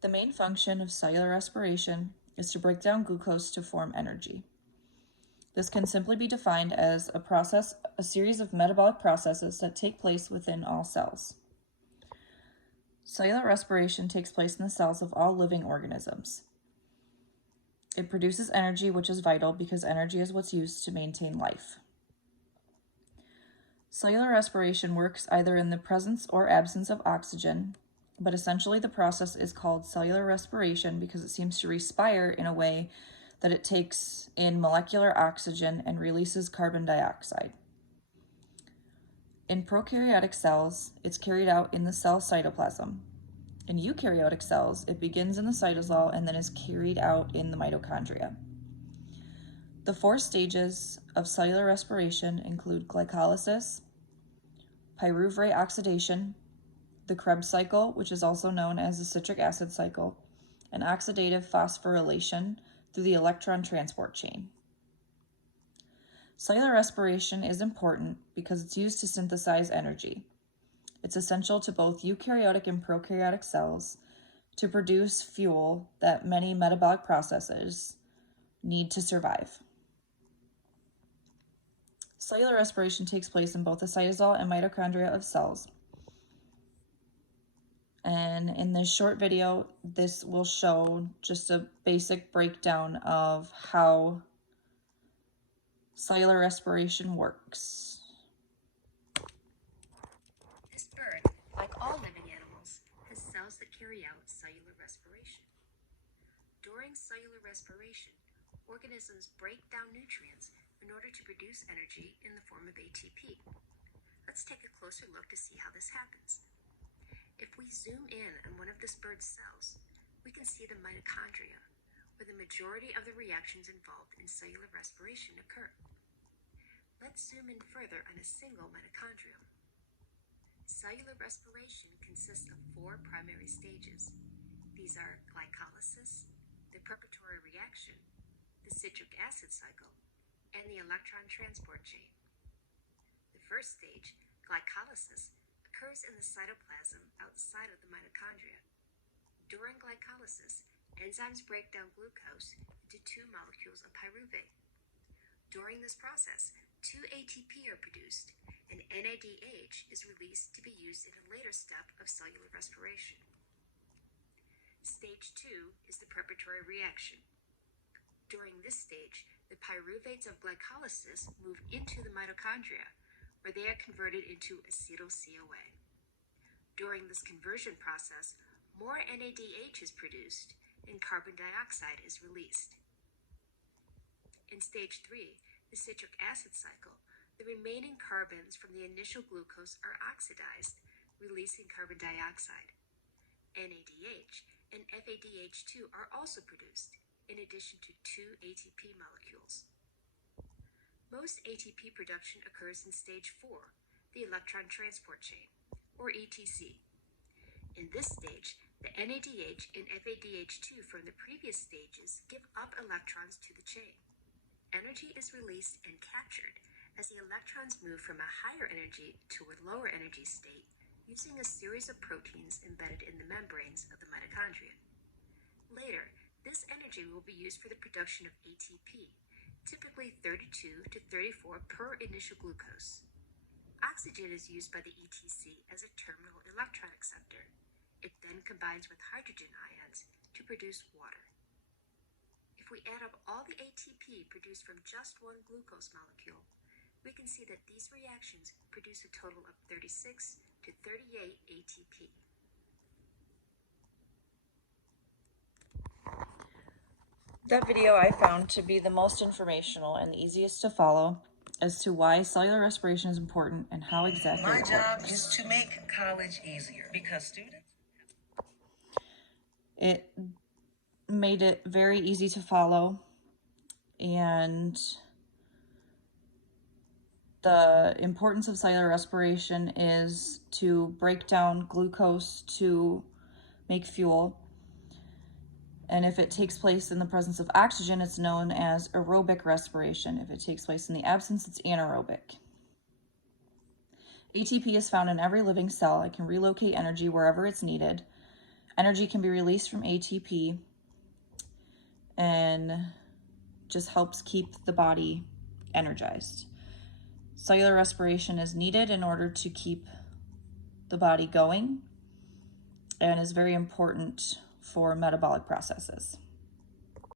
The main function of cellular respiration is to break down glucose to form energy. This can simply be defined as a series of metabolic processes that take place within all cells. Cellular respiration takes place in the cells of all living organisms. It produces energy, which is vital because energy is what's used to maintain life. Cellular respiration works either in the presence or absence of oxygen, but essentially the process is called cellular respiration because it seems to respire in a way that it takes in molecular oxygen and releases carbon dioxide. In prokaryotic cells, it's carried out in the cell cytoplasm. In eukaryotic cells, it begins in the cytosol and then is carried out in the mitochondria. The 4 stages of cellular respiration include glycolysis, pyruvate oxidation, the Krebs cycle, which is also known as the citric acid cycle, and oxidative phosphorylation through the electron transport chain. Cellular respiration is important because it's used to synthesize energy. It's essential to both eukaryotic and prokaryotic cells to produce fuel that many metabolic processes need to survive. Cellular respiration takes place in both the cytosol and mitochondria of cells. And in this short video, this will show just a basic breakdown of how cellular respiration works. This bird, like all living animals, has cells that carry out cellular respiration. During cellular respiration, organisms break down nutrients in order to produce energy in the form of ATP. Let's take a closer look to see how this happens. If we zoom in on one of this bird's cells, we can see the mitochondria, where the majority of the reactions involved in cellular respiration occur. Let's zoom in further on a single mitochondrium. Cellular respiration consists of 4 primary stages. These are glycolysis, the preparatory reaction, the citric acid cycle, and the electron transport chain. The first stage, glycolysis, occurs in the cytoplasm outside of the mitochondria. During glycolysis, enzymes break down glucose into 2 molecules of pyruvate. During this process, 2 ATP are produced, and NADH is released to be used in a later step of cellular respiration. Stage 2 is the preparatory reaction. During this stage, the pyruvates of glycolysis move into the mitochondria, where they are converted into acetyl-CoA. During this conversion process, more NADH is produced and carbon dioxide is released. In stage 3, the citric acid cycle, the remaining carbons from the initial glucose are oxidized, releasing carbon dioxide. NADH and FADH2 are also produced, in addition to 2 ATP molecules. Most ATP production occurs in stage 4, the electron transport chain, or ETC. In this stage, the NADH and FADH2 from the previous stages give up electrons to the chain. Energy is released and captured as the electrons move from a higher energy to a lower energy state using a series of proteins embedded in the membranes of the mitochondria. Later, this energy will be used for the production of ATP, typically 32 to 34 per initial glucose. Oxygen is used by the ETC as a terminal electron acceptor. It then combines with hydrogen ions to produce water. If we add up all the ATP produced from just one glucose molecule, we can see that these reactions produce a total of 36 to 38 ATP. That video I found to be the most informational and the easiest to follow as to why cellular respiration is important and how exactly My it job works. is to make college easier because students... It made it very easy to follow, and the importance of cellular respiration is to break down glucose to make fuel. And if it takes place in the presence of oxygen, it's known as aerobic respiration. If it takes place in the absence, it's anaerobic. ATP is found in every living cell. It can relocate energy wherever it's needed. Energy can be released from ATP and just helps keep the body energized. Cellular respiration is needed in order to keep the body going and is very important for metabolic processes.